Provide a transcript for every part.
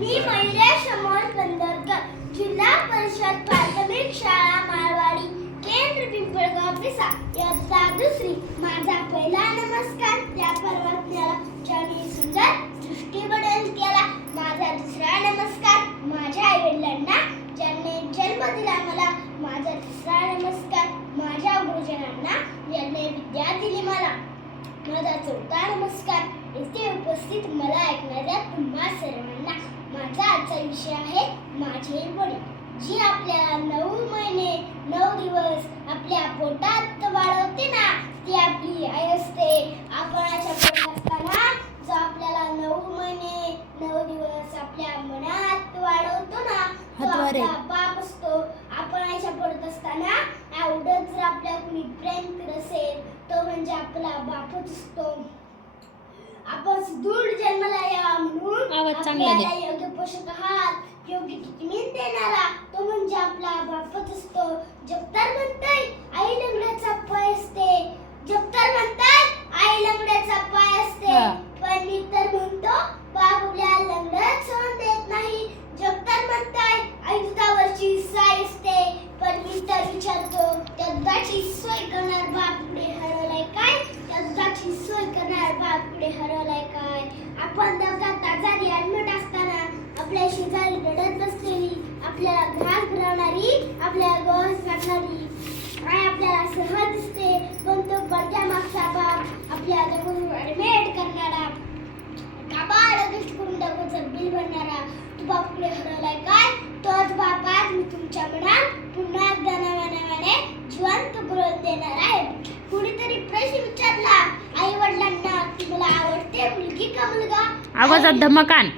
मी मयुरेश अमोल बंदरकर जिल्हा परिषद प्राथमिक शाळा माळवाडी केंद्र पिंपळगाव पिसा. इयत्ता दुसरी. माझा पहिला नमस्कार. या पर्वतण्याला ज्यांनी सुंदर दृष्टी बदल केला. माझा दुसरा नमस्कार. माझ्या आई वडिलांना ज्यांनी जन्म दिला मला. माझा तिसरा नमस्कार. माझ्या गुरुजनांना ज्यांनी विद्या दिली मला. माझा चौथा नमस्कार. येथे उपस्थित मला ऐकणाऱ्या तुम्हा सर्वांना माझा आजचा विषय आहे माझे वडील. जी आपल्याला नऊ महिने नऊ दिवस आपल्या पोटात वाढवते ना ती आपली आई असते. आपण अशा पोटात असताना जो आपल्याला नऊ महिने नऊ दिवस आपल्या मनात वाढवतो ना तो. आपला बाप असतो. आपण अशा पडत असताना एवढंच जर आपल्या कुणी प्रेम करत असेल तो म्हणजे आपला बापच असतो. आपण सुदृढ जन्माला यावा म्हणून आवाज चांगला दे. आपल्याला योग्य पोषक आहार योग्य ट्रीटमेंट देणारा तो म्हणजे आपला बापच असतो जगतार म्हणताय आई लंगड्याचा पाय असते जगतार म्हणताय आई लंगड्याचा पाय असते हा. पण मी तर म्हणतो बाप आपल्या लंगड्यात सहन देत नाही जगतार म्हणताय आई दुधावरची साय असते पण मी तर विचारतो त्या दुधाची सोय करणार बाप पुढे हरवलाय काय त्या दुधाची सोय करणार बाप पुढे हरवलाय काय पंधरा दवाखान्यात आजारी असताना आपल्या शेजारी रडत बसलेली आपल्याला घास भरवणारी आपल्या गस काढणारी आई आपल्याला सहज दिसते पण तो पडद्या मागचा बाप आपल्या जवळ ऍडमिट करणारा काबाड गोष्ट करून डबलचं बिल भरणारा तू बाप पुढे हरवलाय काय तोच बाप आज मी तुमच्या मनात पुन्हा एकदा नव्या नव्याने जिवंत करून देणार आहे कुणीतरी प्रश्न विचारला आई वडिलांना की मला आवडते मुलगी का मुलगा आवाजात धमकान.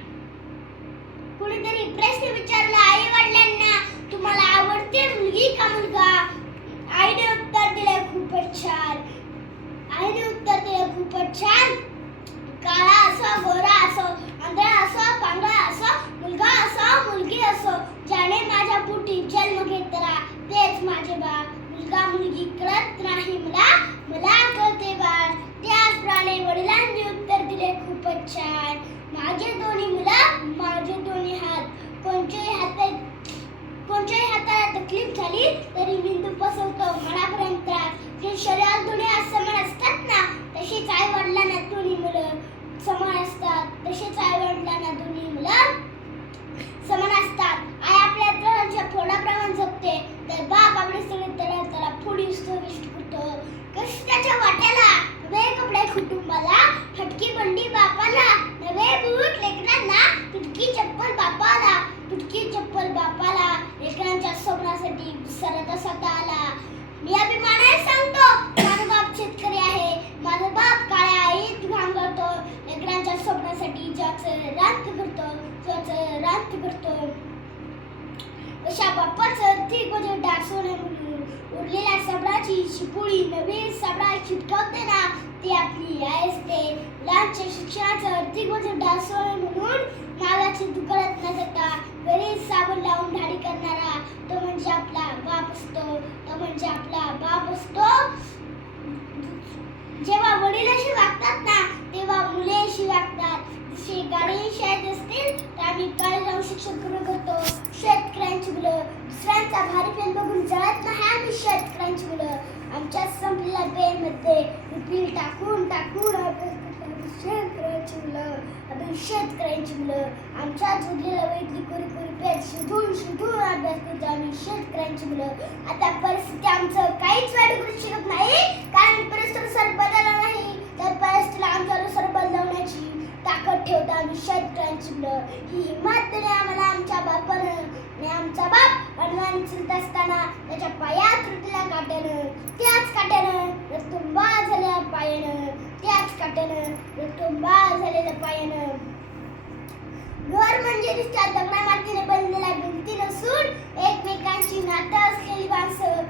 कुणीतरी प्रश्न विचारला आई वडिलांना तुम्हाला आवडते मुलगी का मुलगा? आईने उत्तर दिले खूपच छान. आईने उत्तर दिले खूपच छान काळा असो गोरा असो आंधळा असो पांढरा असो मुलगा असो मुलगी असो ज्याने माझ्या पोटी जन्म घेतला तेच माझे बाळ मुलगा मुलगी कळत नाही मला मला कळते बाळ त्याचप्रमाणे वडिलांनी उत्तर दिले खूपच छान माझे दोन्ही मुलं माझे दोन्ही हात. कोणच्याही हातात कोणत्याही हाताला तकलीफ झाली तरी बिंदू बसवतो मनापर्यंत हे शरीरात दोन्ही असं अशा बाप्पाचं ठीक म्हणजे डासवणे म्हणून उरलेल्या साबळाची शिपुळी नवीन साबळा चिटकवते ना ती आपली आई असते. मुलांच्या शिक्षणाचं आर्थिक वजन डासवणे म्हणून नागाची दुकानात न जाता घरी संपलेल्या पेनमध्ये रिपील टाकून टाकून अभिषेक करायची मुलं अभिषेक करायची मुलं. आमच्या जुडलेल्या वैतली कोरी कोरी पेट शिधून शिधून अभ्यास करतो आम्ही शेतकऱ्यांची मुलं. आता परिस्थिती आमचं काहीच वाईट करू शकत नाही कारण परिस्थितीनुसार बदलला नाही. तर परिस्थितीला आमच्यानुसार बदलवण्याची ताकद ठेवतो आम्ही शेतकऱ्यांची मुलं. ही हिंमत दिली आम्हाला आमच्या बापानं. आमचा बाप अडवाणी चलत असताना त्याच्या पायात तुटल्या काट्यानं त्याच काट्यानं रक्तुंबा झालेल्या पायानं त्याच काट्यानं रक्तुंबा झालेल्या पायानं. घर म्हणजे नुसत्या दगडा मातीने बनलेल्या भिंती नसून एकमेकांची नातं असलेली माणसं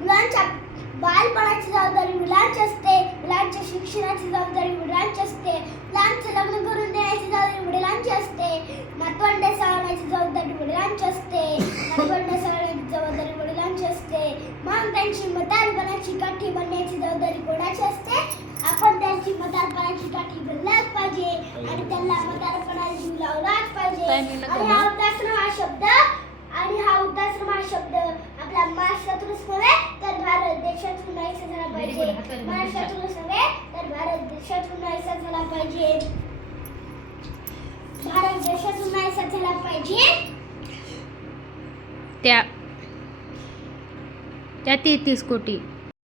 मुलांच्या बालपणाची जबाबदारी मुलांची असते मुलांच्या शिक्षणाची जबाबदारी मुलांची असते मुलांचे लग्न करून देण्याची जबाबदारी वडिलांची असते नातवंडे सांगण्याची जबाबदारी मुलांची असते नातवंडे सांगण्याची जबाबदारी मुलांची असते मग त्यांची मतदारपणाची काठी बनण्याची जबाबदारी कोणाची असते? आपण त्यांची मतारपणाची काठी बनल्याच पाहिजे आणि त्यांना मतदारपणाची लावलाच पाहिजे. आणि नाहीसा झाला पाहिजे. महाराष्ट्रातूनच नव्हे तर भारत देशातून नाहीसा झाला पाहिजे. भारत देशातून नाहीसा झाला पाहिजे. त्या त्या तेहतीस कोटी.